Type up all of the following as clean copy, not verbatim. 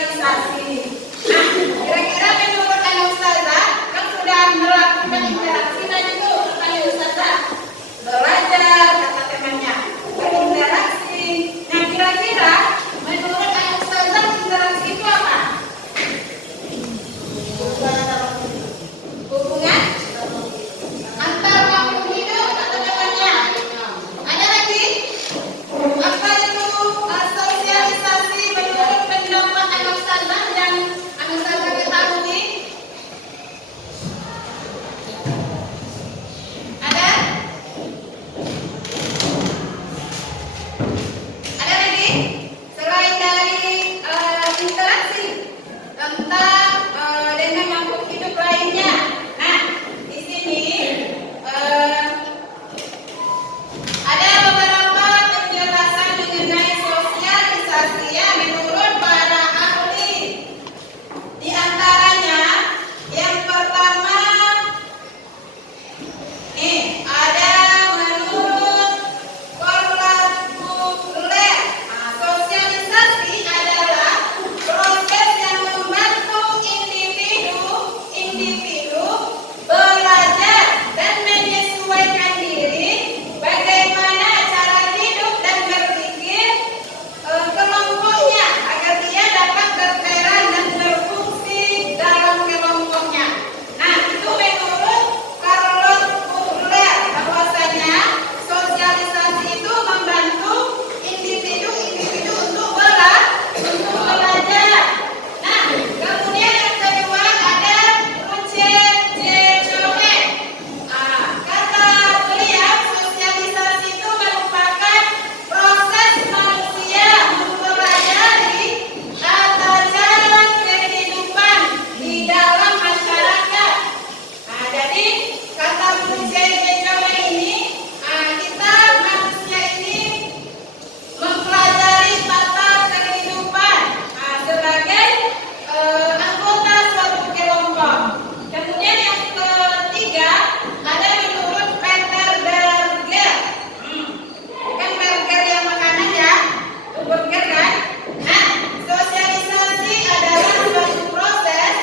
sosialisasi. Nah, kira-kira menurut Anda Ustazah yang sudah melakukan interaksi tadi itu Anda Ustazah belajar kata temanya berinteraksi. Nah, kira-kira menurut Anda Ustazah interaksi itu apa? Hubungan antar makhluk hidup kata temanya. Ada lagi? Apa itu sosialisasi menurut pendapat Anda Ustazah yang Anda Ustazah ketahui? Ada? Ada lagi? Selain dari interaksi tentang dengan makhluk hidup lainnya. Nah, di sini ada beberapa penjelasan mengenai sosialisasi ya menurut para ahli. Di antaranya yang pertama ada menurut Korlatbuler. Sosialisasi adalah proses yang membantu individu belajar dan menyesuaikan diri bagaimana cara hidup dan berpikir kelompoknya agar dia dapat berperan dan berfungsi dalam kelompoknya. Nah, itu menurut Carlos Burler bahwasanya sosialisasi itu membantu individu untuk belajar. Nah, kemudian yang kedua ada Ruche J. Choe. Kata beliau sosialisasi itu merupakan proses manusia mempelajari tata cara kehidupan di dalam masyarakat. Nah, jadi kata Ruche J. Choe ini kita manusia ini mempelajari tata kehidupan sebagai anggota suatu kelompok. Kemudian yang ketiga ada menurut Peter Berger. Bukan burger yang makanan ya, itu burger kan? Nah, sosialisasi adalah suatu proses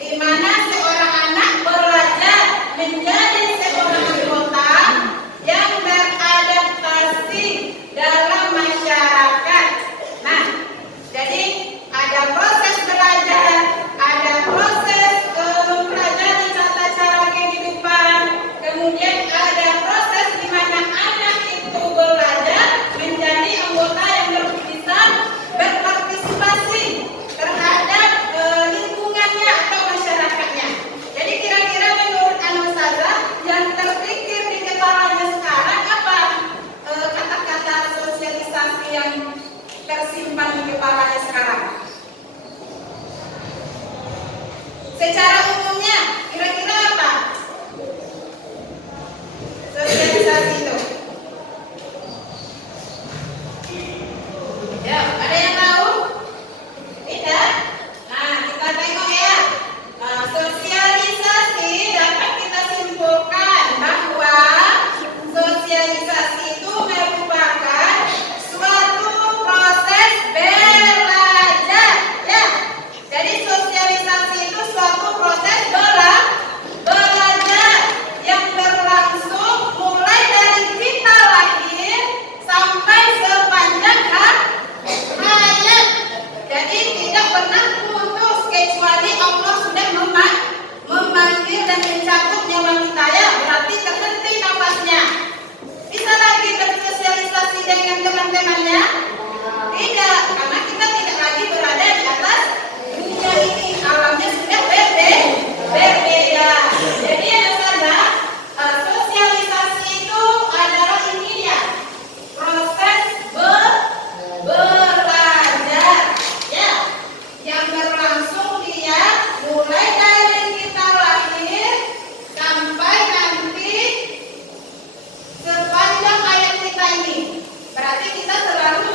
di mana seorang anak belajar menjadi seorang anggota yang beradaptasi dalam masyarakat. Nah, jadi ada proses belajar, ada proses mempelajari tata cara kehidupan, kemudian ada proses di mana anak itu belajar menjadi anggota yang bisa berpartisipasi terhadap lingkungannya atau masyarakatnya. Jadi kira-kira menurut Anda Ustazah yang terpikir di kepalanya sekarang apa kata-kata sosialisasi yang tersimpan di kepalanya sekarang? Secara umumnya kira-kira apa sosialisasi itu? Ya, ada yang tahu? Tidak? Nah, kita tengok ya. Sosialisasi dapat kita simpulkan bahwa sosialisasi itu merupakan suatu proses belajar ya. Jadi sosialisasi itu suatu proses belajar yang berlangsung mulai dari kita lahir sampai sepanjang hayat. Jadi tidak pernah putus kecuali Allah sudah memanggil dan mencabut nyawa kita ya, berarti terhenti nafasnya. Bisa lagi bersosialisasi dengan teman-temannya? Tidak, karena kita tidak lagi berada di atas dunia ini, alamnya sudah berbeda. Jadi ya Ustazah, sosialisasi itu adalah ini ya, proses belajar ya, yang berlangsung dia mulai dari kita lahir sampai nanti sepanjang hayat kita ini. Berarti kita selalu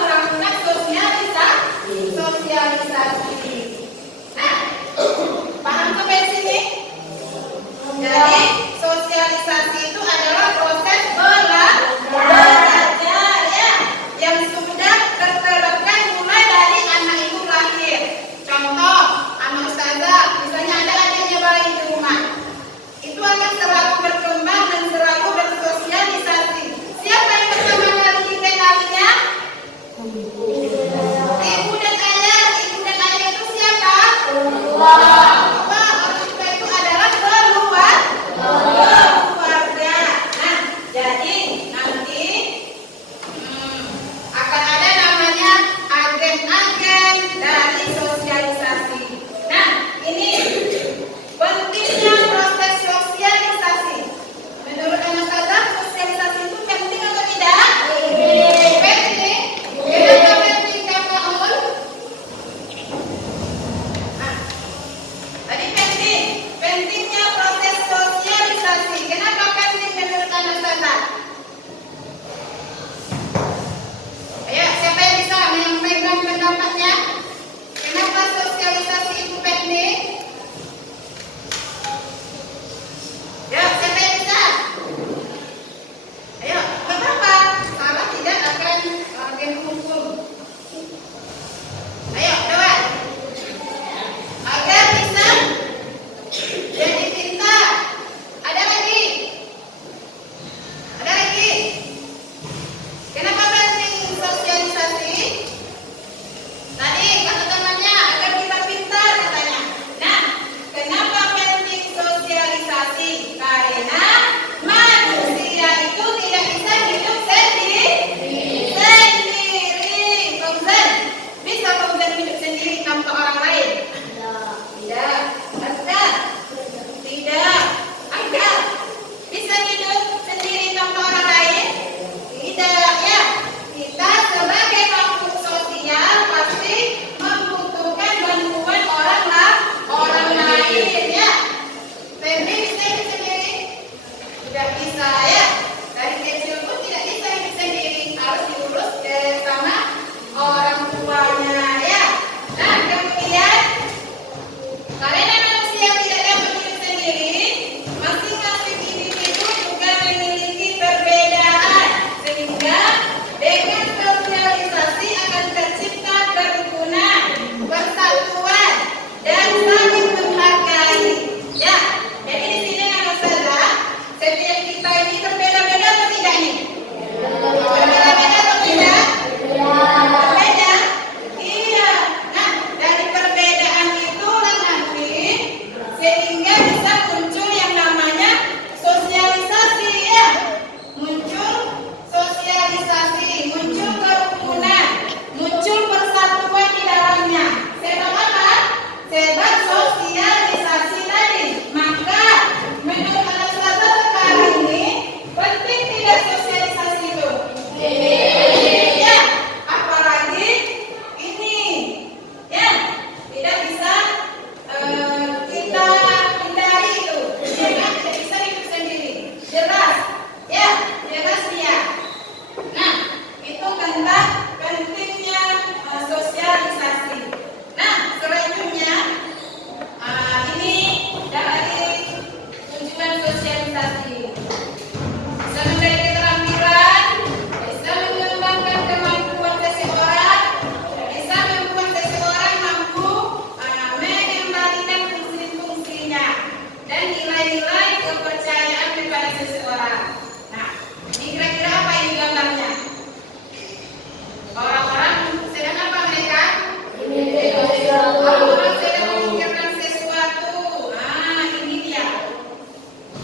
Kalau orang sedang memikirkan sesuatu, nah ini dia.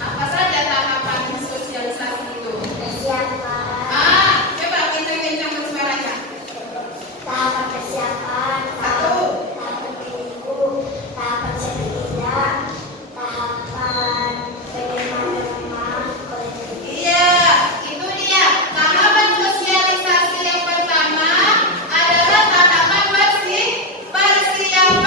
Apa saja tahapan sosialisasi itu? Coba kita kencangkan suaranya. Tahapan persiapan, Satu. tahapan minggu, tahapan seminar, tahapan bagaimana memang kolektif. Iya, itu dia. Tahapan sosialisasi yang pertama adalah tahapan persiapan.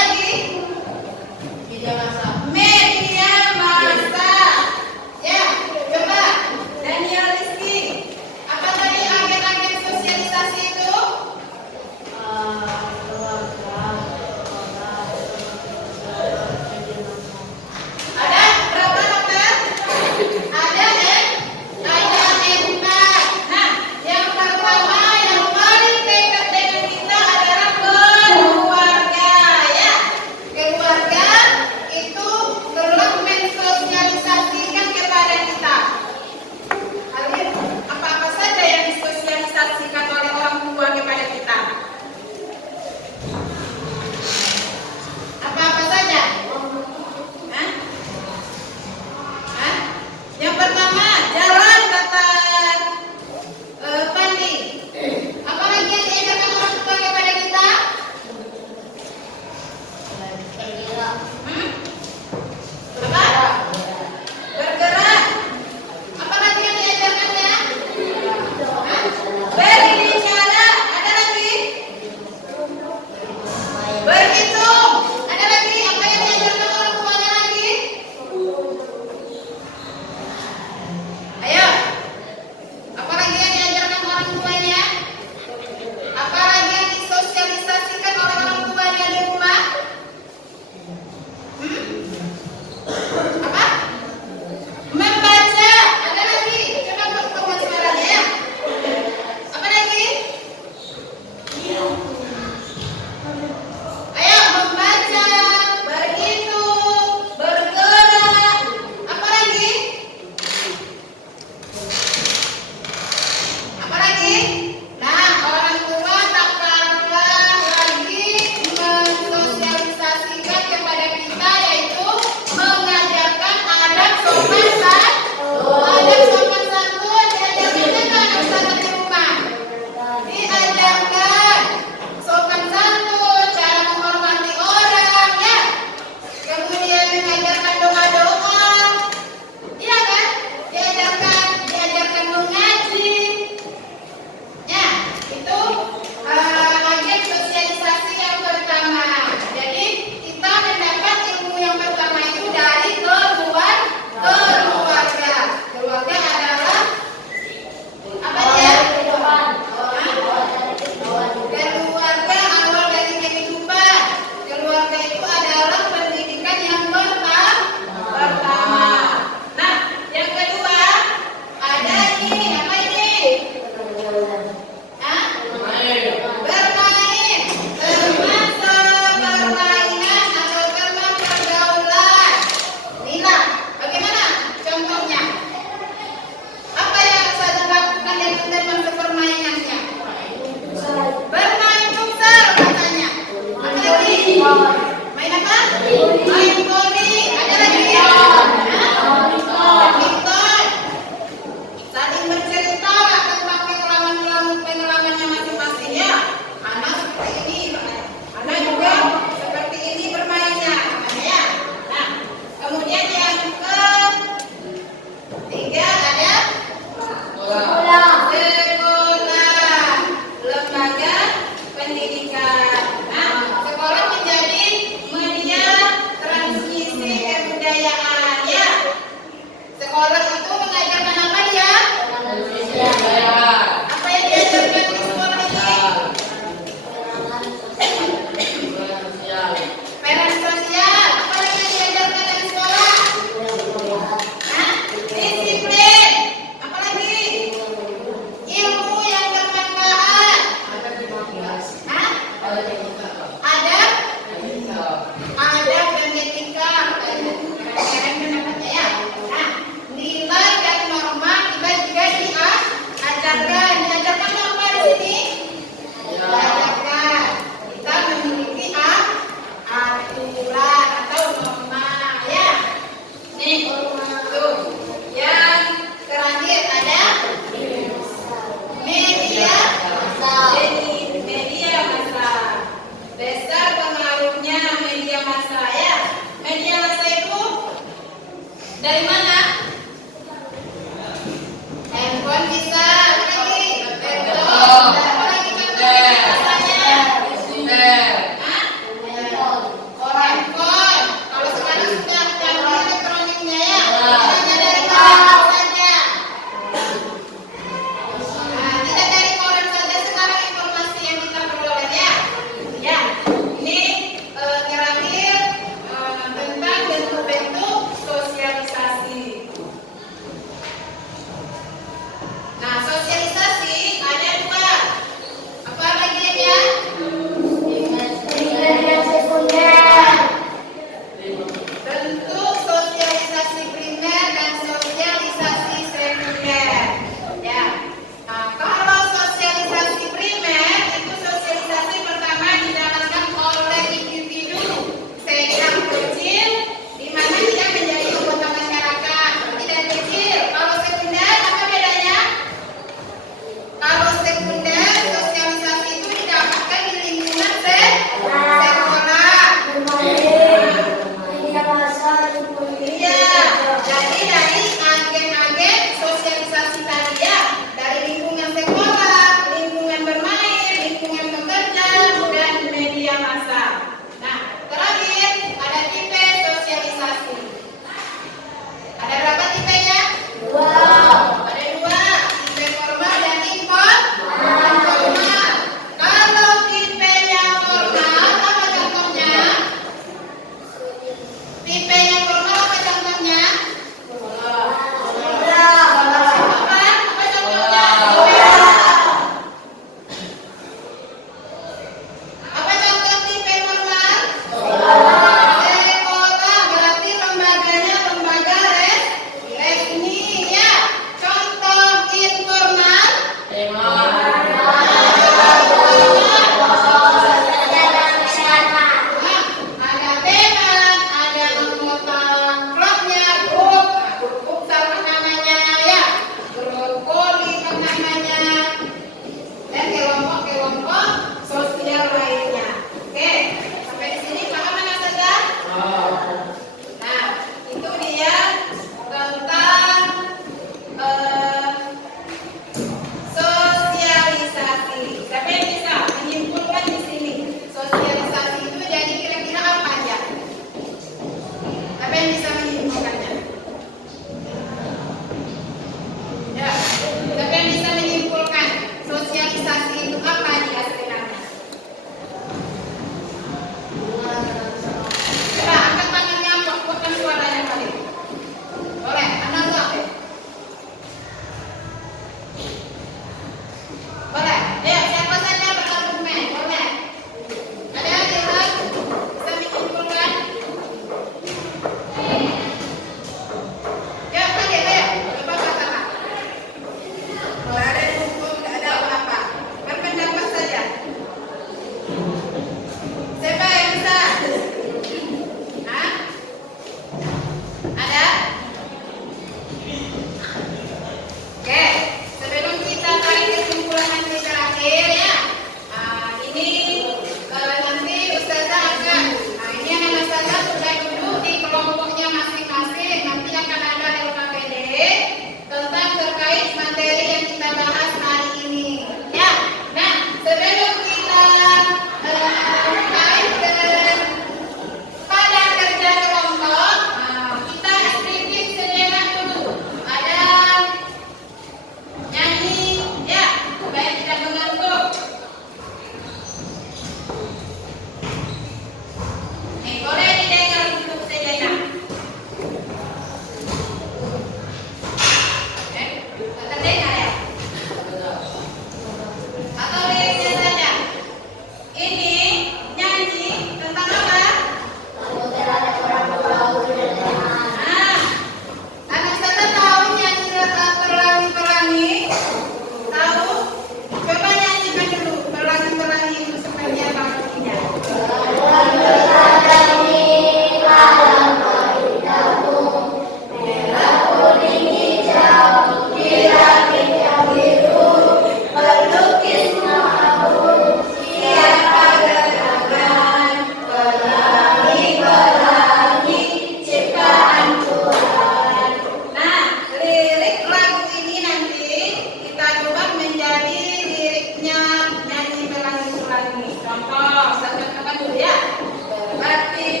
Contoh, saya katakan dulu ya. Berbakti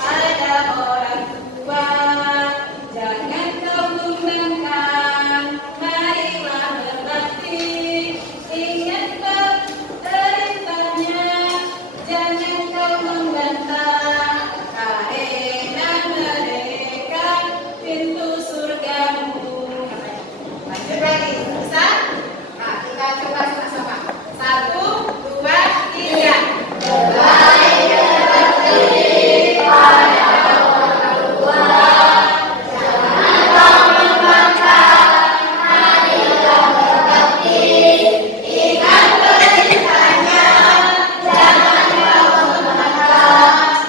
pada orang tua. Jangan kau lupakan, marilah berbakti. Ingat perintahnya, jangan kau membantah. Karena mereka pintu surgamu. Lanjut lagi, bisa? Nah, kita coba sama-sama. 1, 2, 3. Berbakti pada orang tua. Jangan kau lupakan, marilah berbakti. Ingat perintahnya, jangan kau membantah.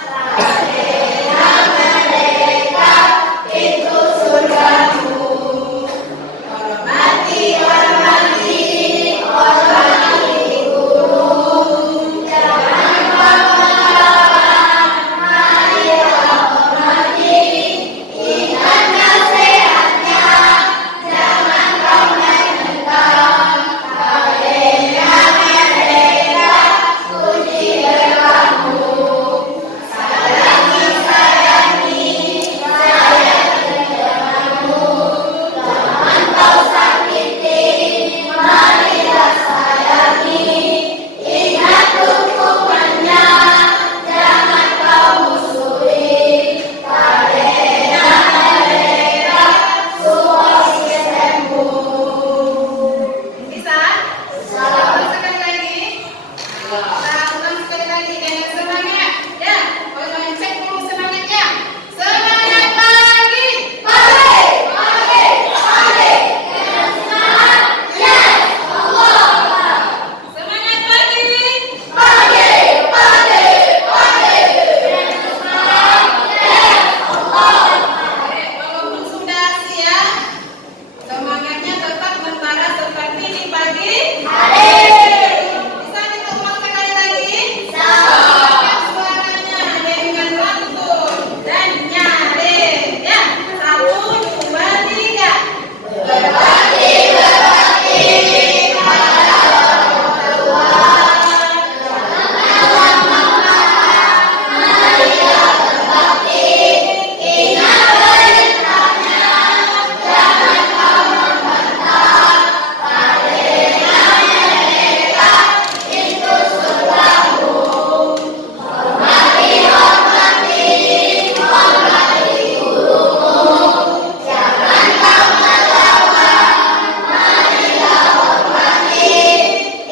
Karena mereka pintu surgamu. Hormati guru, jangan kau melawan, marilah hormati. Ingat nasihatnya, jangan kau menentang. Karena mereka kunci berlaku. Sayangi, denganmu. Jangan kau sakiti, marilah sayangi. Ingat hukumannya, jangan kau musuhi. Karena mereka support sistemmu. Bisa? Sekali lagi. Ulang sekali lagi dengan semangat. Ya, kalau cek dulu semangatnya. Semangat pagi. Pagi. Dengan semangat. Yes, Allah. Semangat pagi. Pagi. Dengan semangat. Yes, Allah. Walaupun sudah siang, semangatnya tetap membara seperti di pagi hari. Bisa kita ulang sekali lagi? Sampaikan suaranya dengan lantun dan nyaring. Ya, 1, 2, 3. Berbakti pada orang tua. Jangan lupakan, marilah berbakti. Ingat perintahnya, jangan kau membantah. Karena mereka pintu surgamu. Hormati gurumu. Jangan kau melawan, marilah hormati.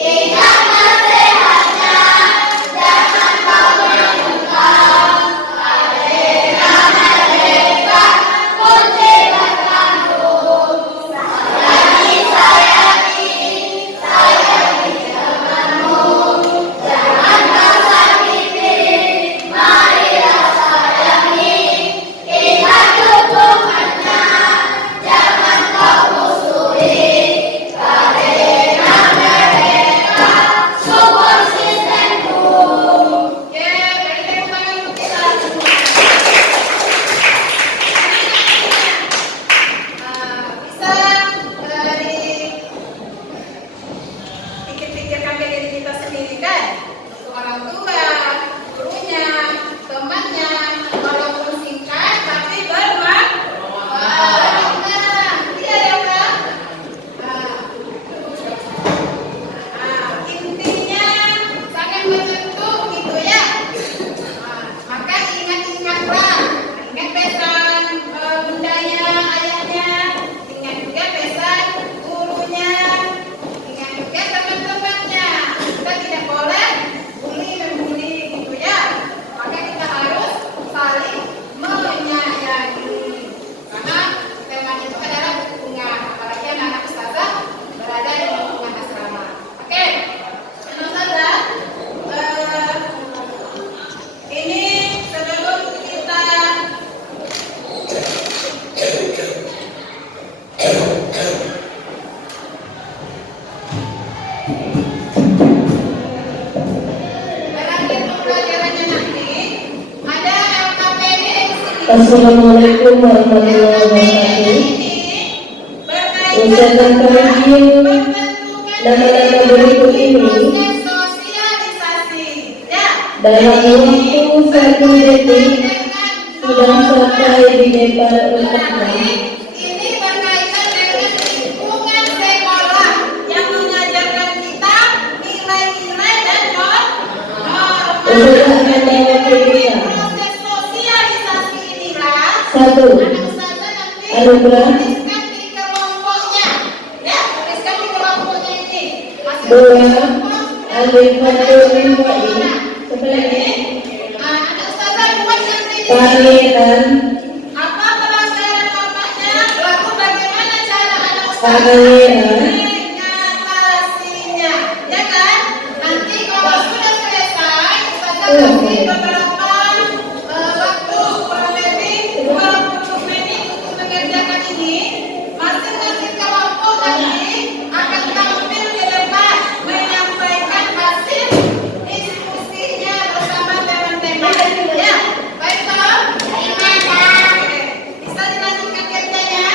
Ingat nasihatnya, jangan kau menentang. Karena mereka kunci berlaku. Sayangi, denganmu. Jangan kau sakiti, marilah sayangi. Ingat hukumannya, jangan kau musuhi. Karena mereka support sistemmu. Oke, berikan tangan untuk kita semua. Bisa dari pikir-pikirkan ke diri kita sendiri kan? Untuk orang tua, gurunya, temannya, walaupun singkat tapi bermakna. Iya ya Kak? Intinya sangat menyentuh gitu ya. Maka ingat-ingatlah, ingat pesan bundanya, ayahnya, ingat juga pesan gurunya, ingat juga teman-temannya. Kita tidak boleh membuli gitu ya. Maka kita harus saling menyayangi. Karena tema itu adalah dukungan, apalagi anak ustazah berada di lingkungan asrama. Oke, ustazah, ini sebelum kita berakhir pembelajarannya nanti, ada LKPD di sini. Assalamualaikum warahmatullahi wabarakatuh. Ucapan terakhir nama-nama berikut ini Dalam waktu 1 detik sudah sampai di depan otaknya. Ini berkaitan dengan lingkungan sekolah yang mengajarkan kita nilai-nilai dan norma. Untuk membawa kita. Proses sosialisasi inilah 1. anak ustazah nanti Anugerah. tuliskan di kelompoknya. Ya, tuliskan di kelompoknya ini. 2. Alif-Fatul-Limwa'i. Sebenarnya Anak ustazah buat nanti di sini. Palitan. Apa pelanggaran normanya? Lalu bagaimana cara anak ustazah Palitan. mengatasinya? Ya kan? Nanti kalau sudah selesai, ustazah kasih beberapa waktu kurang lebih 20 menit untuk mengerjakan ini. Masing-masing kelompok nanti akan tampil di depan menyampaikan hasil diskusinya bersama teman-teman. Ya, baik toh? Oke. Bisa dilanjutkan kerjanya?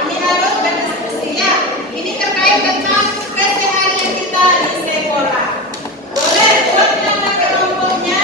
Ini harus berdiskusi ya. Ini terkait tentang keseharian kita di sekolah. Boleh buat nama kelompoknya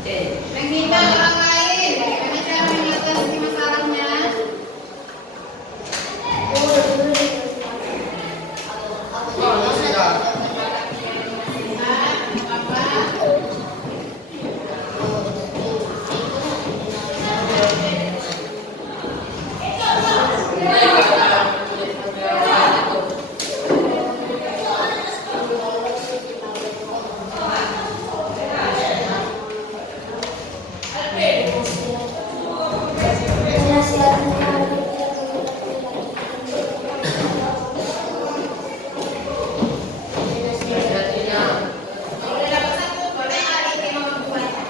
Menghina orang lain, bagaimana cara menyelesaikan masalahnya? Boleh dapat satu, boleh nggak ini nomor 2-nya?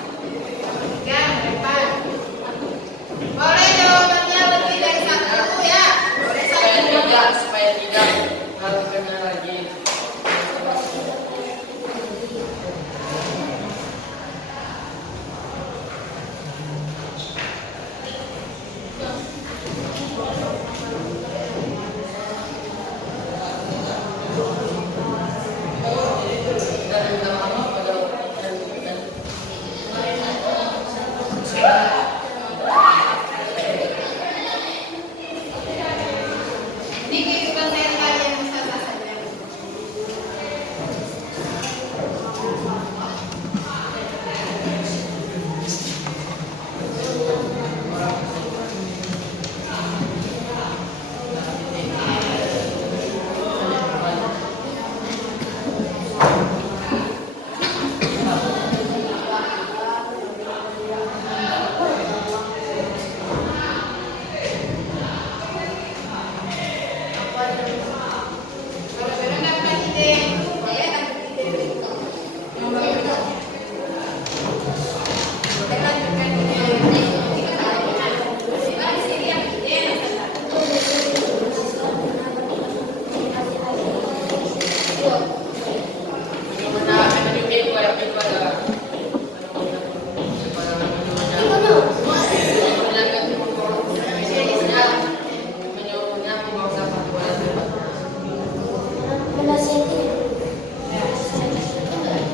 3, 4. Boleh jawabannya lebih dari satu ya. Boleh satu. Supaya tidak harus benar lagi. Dan minta maaf pada Ini kehidupan sehari-hari yang sah-sah saja. Kalau memang dapat ide yang itu, boleh lanjut ide berikut. Nomor 2. Boleh lanjutkan ide yang berikut. Jika tak ada, coba di sini yang ide yang sah-sah.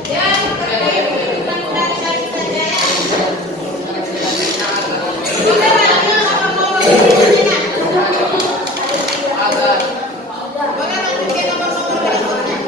Ya, terkait kehidupan sehari-hari saja ya. Boleh lanjut sama nomor 3-nya. Boleh lanjutkan nomor berikutnya.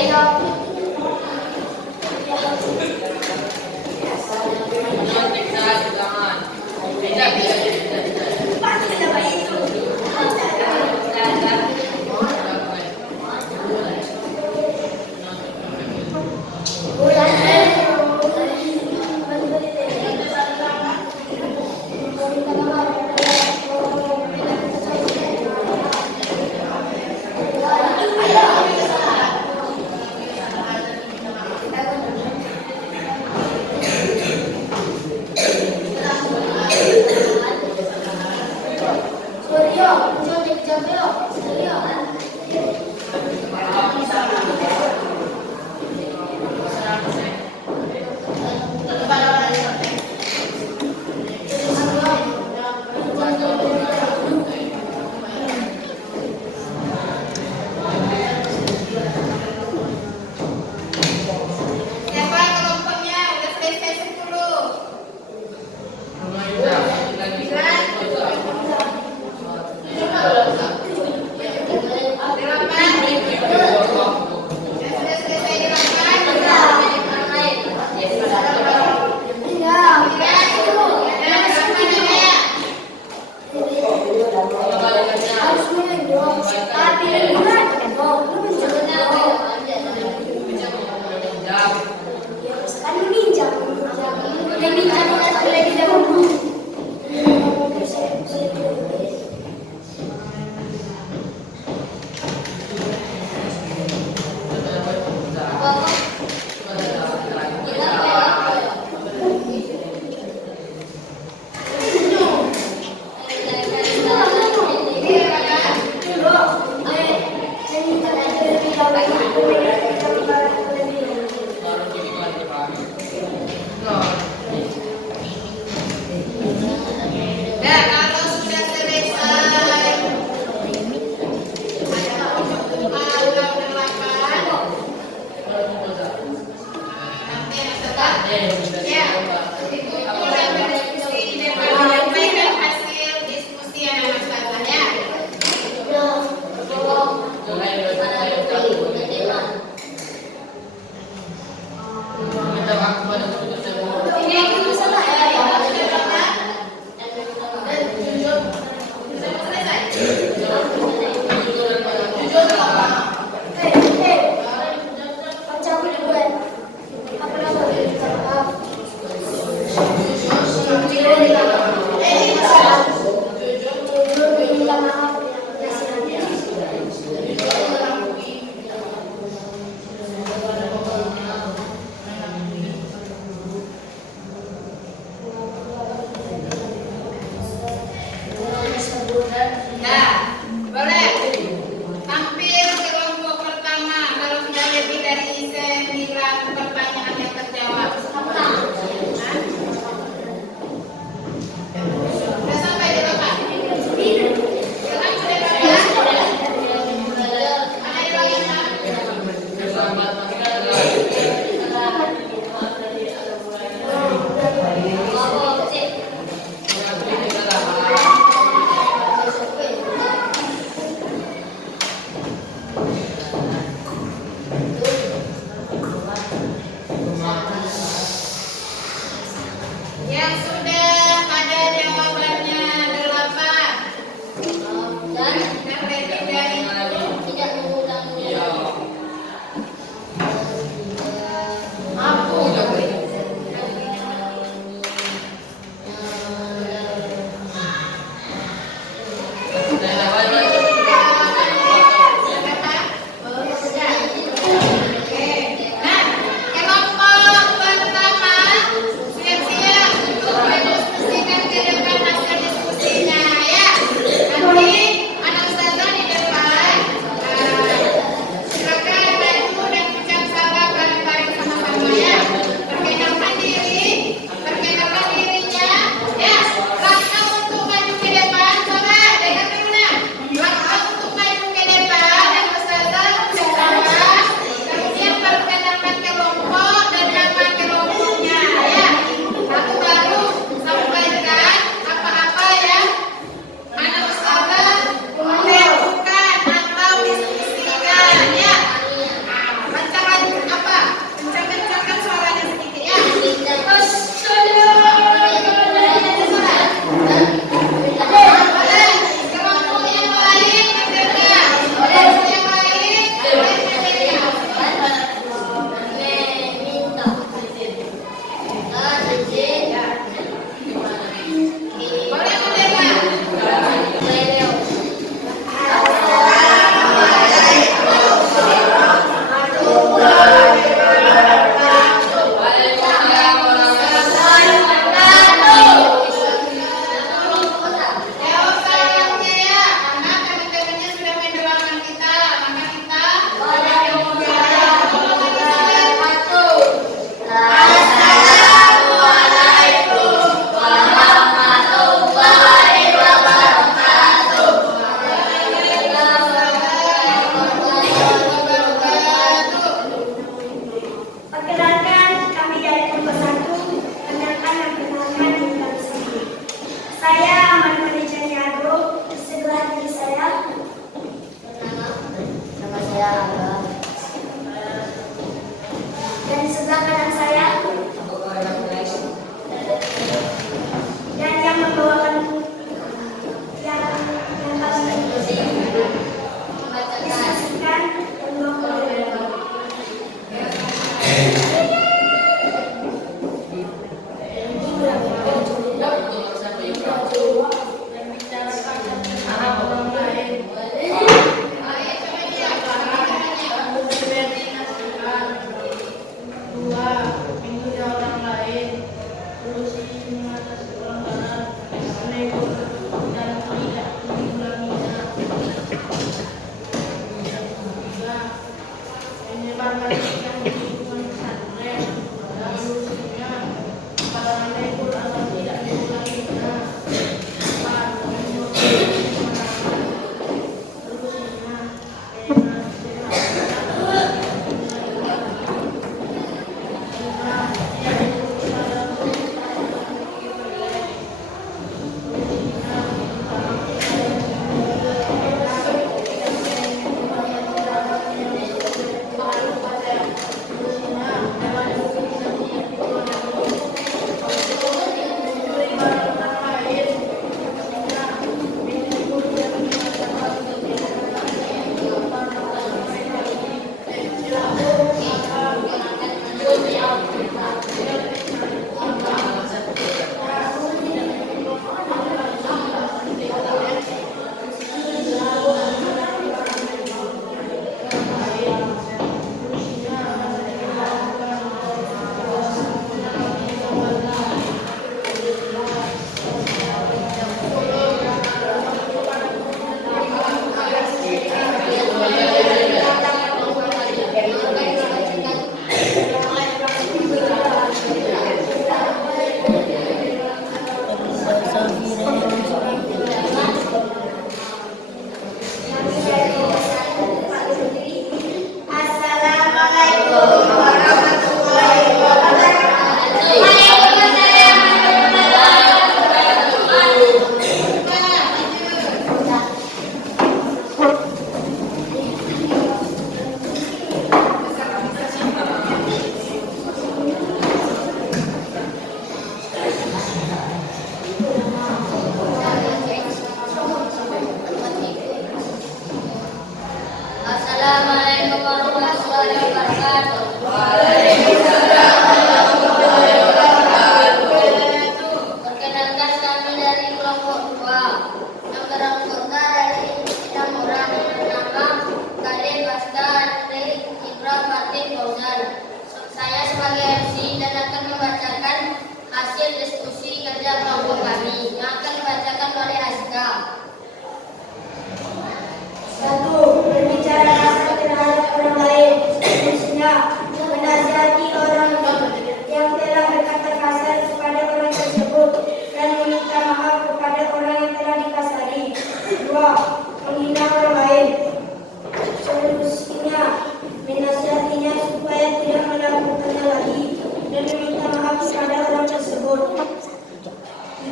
Ayo.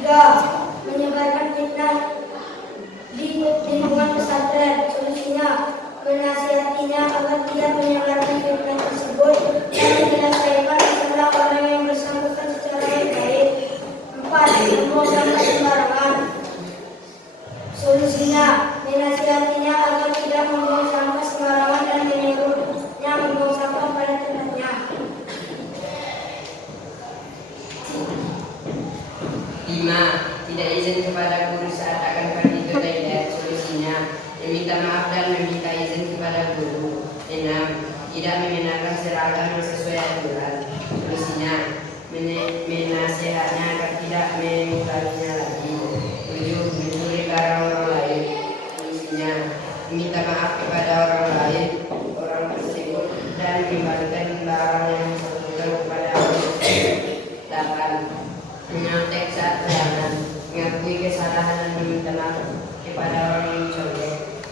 Tiga, menyebarkan fitnah di lingkungan pesantren. Solusinya, menasihatinya agar tidak menyebarkan fitnah tersebut dan menyelesaikan masalah orang yang bersangkutan secara baik. Empat, membuang sampah sembarangan. Solusinya, menasihatinya agar tidak membuang sampah sembarangan dan menyuruhnya membuang sampah pada tempatnya. 5. Tidak izin kepada guru saat akan pergi ke toilet. Solusinya, meminta maaf dan meminta izin kepada guru. 6. Tidak mengenakan seragam yang sesuai aturan. Solusinya, menasihatnya agar tidak mengulanginya lagi. 7. Mencuri barang orang lain. Solusinya, meminta maaf kepada orang tersebut dan mengembalikan barang yang bersangkutan kepada orang tersebut. 8. Menyontek saat pelayanan, mengakui kesalahan dan meminta maaf kepada orang yang mencolek.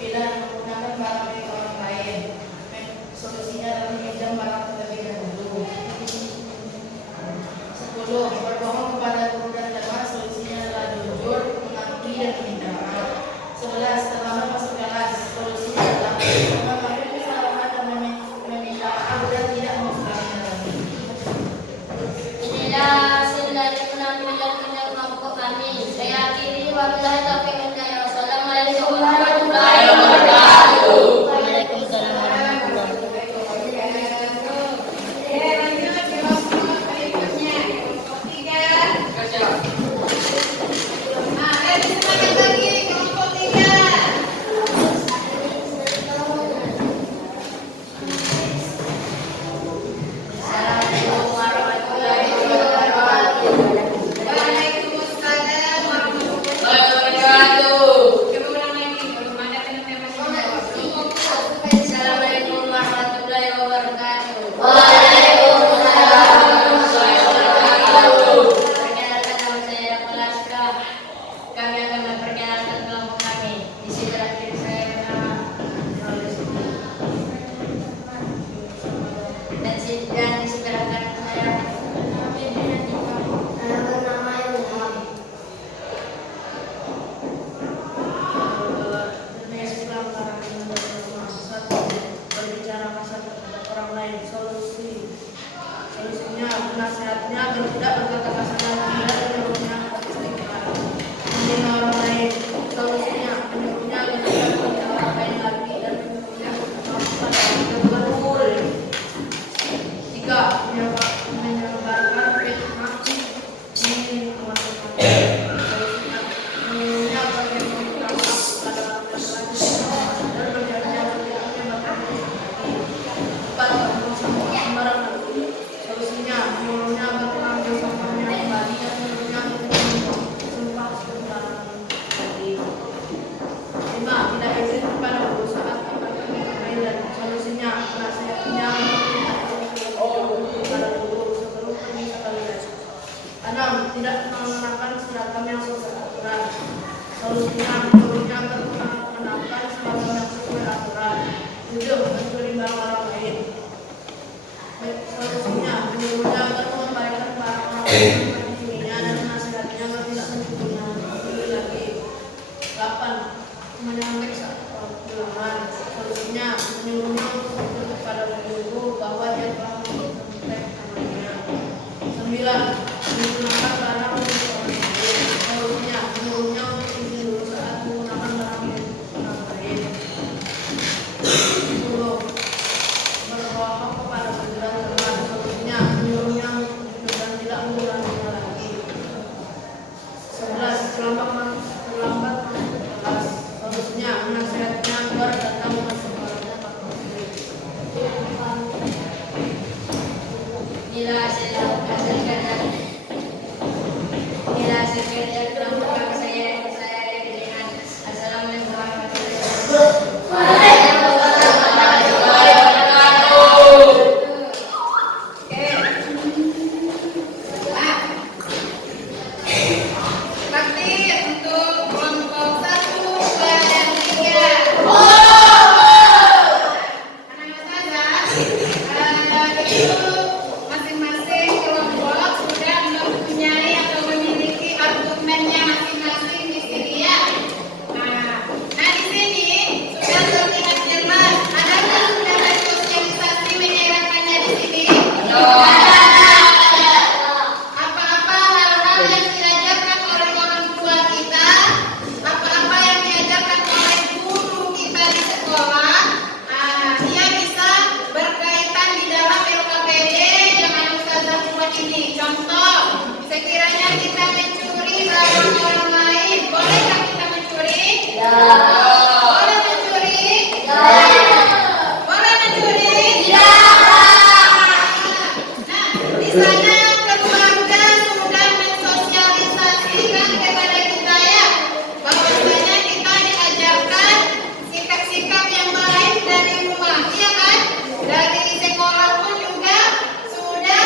9. Menggunakan barang milik orang lain. Solusinya adalah meminjam barang terlebih dahulu. 10. Berbohong kepada guru dan teman. Solusinya adalah jujur, mengakui dan meminta maaf. 11. Terlambat masuk kelas. Solusinya adalah mengakui kesalahan dan meminta maaf dan tidak mengulanginya lagi. Inilah hasil dari penampilan tindak kelompok kami. Saya akhiri, wabillahi taufiq wal hidayah. Wassalamualaikum warahmatullahi wabarakatuh. Waalaikumsalam warahmatullahi wabarakatuh. Oke, lanjut kelompok berikutnya. Kelompok 3. Kerja. Nah, semangat lagi kelompok 3. Assalamualaikum warahmatullahi wabarakatuh. Waalaikumsalam warahmatullahi Wabarakatuh. Coba ulang lagi, belum ada teman-teman yang jawab. Assalamualaikum warahmatullahi wabarakatuh. Waalaikumsalam warahmatullahi wabarakatuh. Perkenalkan nama saya Pelaska. Kami akan memperkenalkan kelompok kami. Di sini terakhir saya bernama dan di sebelah kanan saya Bernama Ilham. Berbicara kasar terhadap orang lain. Solusinya nasihatnya agar tidak berkata kasar dan tidak menyuruhnya berselingkuh. Menghina orang lain. Solusinya menyuruhnya agar tidak menghina orang lain lagi dan menyuruhnya melakukan yang betul. 3. Menyebarkan fitnah di lingkungan pesantren. Solusinya menyuruhnya agar dia meminta maaf kepada orang yang telah dan berjanji agar tidak menyebarkan fitnah lagi. 4. Membuang sampah sembarangan. Solusinya menyuruhnya agar mengambil sampahnya kembali dan menyuruhnya agar tidak membuang sampah sembarangan lagi. 5. Tidak izin kepada guru saat akan pergi ke toilet. Solusinya menasihatinya agar tidak kepada guru sebelum pergi ke toilet. 6. Tidak mengenakan seragam yang sesuai aturan. Solusinya menyuruhnya agar mengenakan seragam yang sesuai aturan. 7. Mencuri barang orang lain. Solusinya menyuruhnya agar mengembalikan barang orang lain yang mencurinya dan menasihatinya agar tidak mencuri lagi. 8. Menyontek saat pulangan. Solusinya menyuruhnya untuk jujur kepada guru bahwa dia telah menyontek temannya. 9. Menggunakan barang milik orang lain. Solusinya menyuruhnya untuk izin dulu saat menggunakan barang milik orang lain. 10. Berbohong kepada guru dan teman. Solusinya menyuruhnya untuk jujur dan tidak mengulanginya lagi. 11. Terlambat masuk kelas. Solusinya menasihatnya agar datang masuk kelas tepat waktu. inilah hasil dari sekiranya kita mencuri barang orang lain, bolehkah kita mencuri? Ya. Boleh mencuri? Ya. Boleh mencuri? Ya. Nah, di sana keluarga sudah mensosialisasikan kepada kita ya, bahwasanya kita diajarkan sikap-sikap yang baik dari rumah, iya kan? Dari sekolah pun juga sudah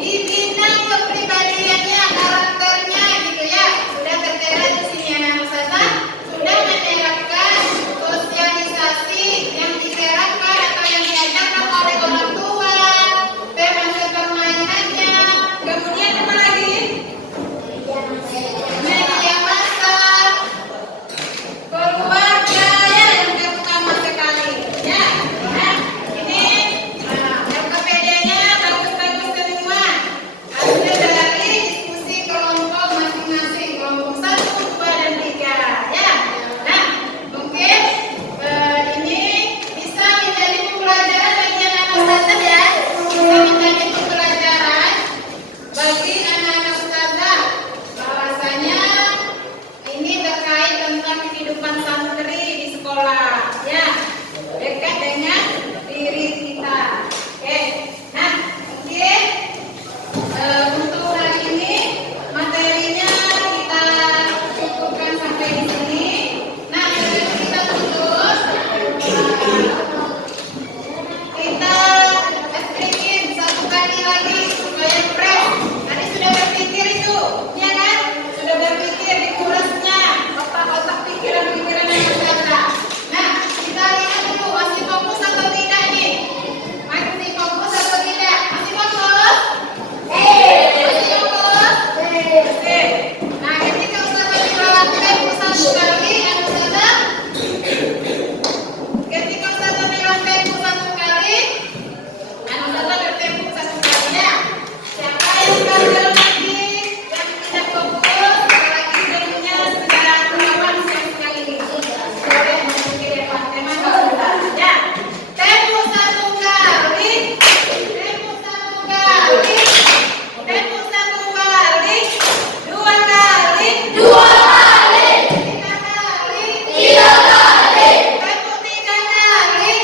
dibina kepribadiannya, karakternya gitu ya. Sudah tertera di sini anak ustazah, sudah menerapkan sosialisasi yang diterapkan atau yang diajarkan oleh orang tua, termasuk permainannya. Kemudian apa lagi? Media massa, keluarga ya yang terutama sekali ya. Nah, ini LKPD-nya bagus-bagus semua. Hasil dari diskusi kelompok masing-masing, kelompok 1, 2, dan 3 ya. Nah, mungkin ini bisa menjadi pembelajaran bagi anak-anak ustazah ya. Bisa menjadi pembelajaran bagi anak-anak ustazah bahwasanya ini terkait tentang kehidupan santri di sekolah ya, dekat dengan diri kita. Oke, nah mungkin untuk hari ini materinya kita cukupkan sampai di sini. Nah, sebelum kita tutup, kita espresin satu kali lagi supaya fresh. Tadi sudah berpikir itu, ya kan? Sudah berpikir dikurasnya otak-otak pikiran-pikiran yang berbeda. Nah, kita lihat dulu masih fokus atau tidak nih? Masih fokus atau tidak? Masih fokus? Masih fokus? Oke. Nah, ketika ustazah menerangkan satu kali, anak ustazah, ketika ustazah menerangkan satu kali, anak ustazah bertempo satu kali ya. Siapa yang gagal lagi, yang tidak fokus, apalagi jadinya secara pengalaman sekali ini. Boleh mengikuti depan tema ya. Tempo satu kali, tempo satu kali, tempo satu kali, 2 kali, 2 kali, 3 kali, 3 kali, tempo 3 kali,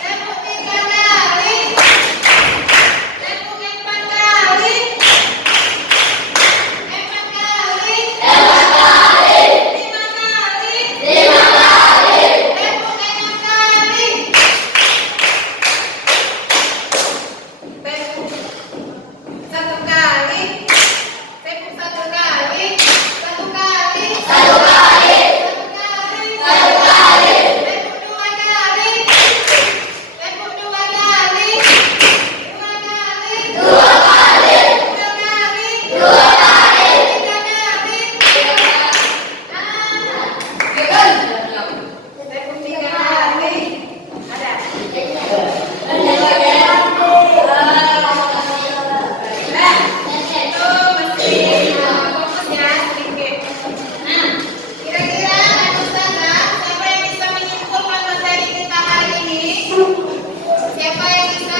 tempo 3 kali, tempo 4 kali, 4 kali, 5 kali, 5 kali, tempo 6 kali. Tempo 1 kali, tempo 1 kali, 1 kali, 1 kali, 1 kali, tempo 2 kali, tempo 2 kali, 2 kali, 2 kali, 3 kali, 2 kali, 3 kali, tempo 3 kali. Ada. Nah, itu mesti fokus ya sedikit. Nah, kira-kira anak ustazah, siapa yang bisa menyimpulkan materi kita hari ini? Siapa yang bisa